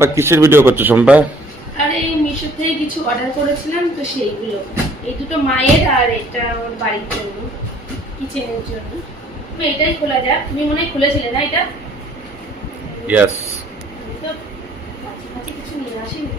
বা কিসের ভিডিও করছো সম্পা? আরে মিশো থেকে কিছু অর্ডার করেছিলাম তো সেইগুলো। এই দুটো মায়ের আর এটা আমার বাড়ির জন্য, কিচেনের জন্য। তুমি এটাই খোলা যাক, তুমি মনে হয় খুলেছিলে না এটা? ইয়েস। তো কাছে কিছু নিয়ে আসিনি।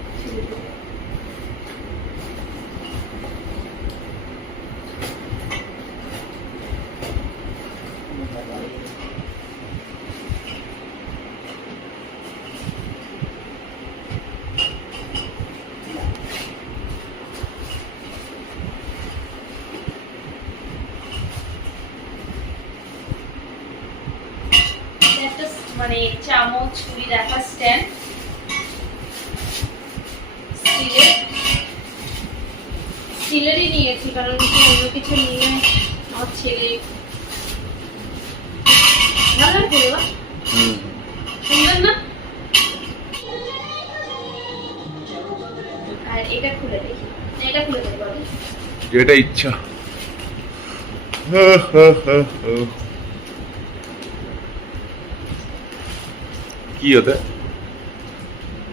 মানে চামচ ছুরি রাখার স্ট্যান্ড, স্টিলেরই নিয়েছি কারণ অন্য কিছু নিয়ে আমার ছেলে ভালো লাগছে। সুন্দর না? আর এটা খুলে দেখি, এটা খুলে দেখো যেটা ইচ্ছা। কি হতে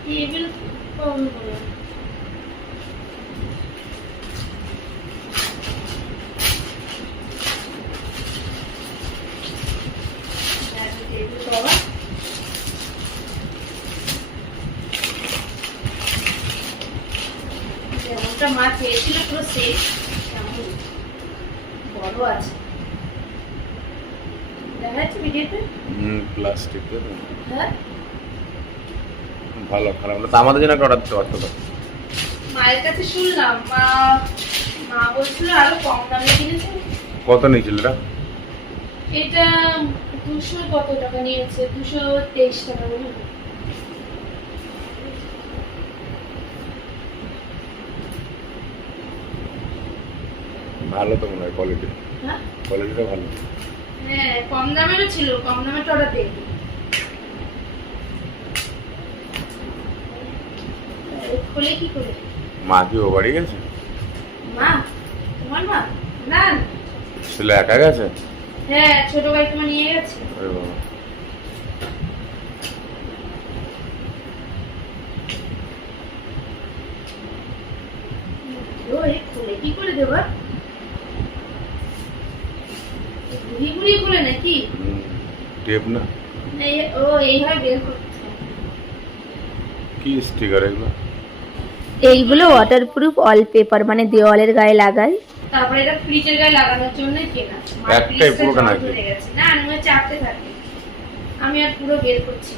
টেবিল কম করে যেমনটা মা চেয়েছিল পুরো সেট বড় আছে, দেখা যাচ্ছে ভিডিওতে। প্লাস্টিক হ্যাঁ ভালো খারাপ না তো, আমাদের জন্য একটা অর্ডার দিতে পারতো। মায়ের কাছে শুনলাম মা বলছিল আরো কম দামে কিনেছে। কত নিয়েছিল এটা? এটা 200 কত টাকা নিয়েছে, 223 টাকা মনে হয়। ভালো তো মনে হয় কোয়ালিটি। হ্যাঁ কোয়ালিটিটা ভালো। হ্যাঁ কম দামেরও ছিল, কম দামের অর্ডার দেই। খুলে কি করে? মা কি ও বাড়ি গেছে? মা তোমার মা? না ছেলে একা গেছে? হ্যাঁ ছোট ভাই তোমার নিয়ে গেছে। আরে বাবা। ওই খুলে কি করে দেবা? ঘুরি ঘুরি খুলে নাকি? টেপ না? ও এইভাবে বের করতে। কি স্টিকার এগুলো? এইগুলো ওয়াটারপ্রুফ ওয়ালপেপার, মানে দেওয়ালের গায়ে লাগাই। তারপরে এটা ফ্রিজের গায়ে লাগানোর জন্য কেনা। একটাই পুরোটা নাকি? না আমি চাপতে থাকি, আমি আর পুরো বের করছি।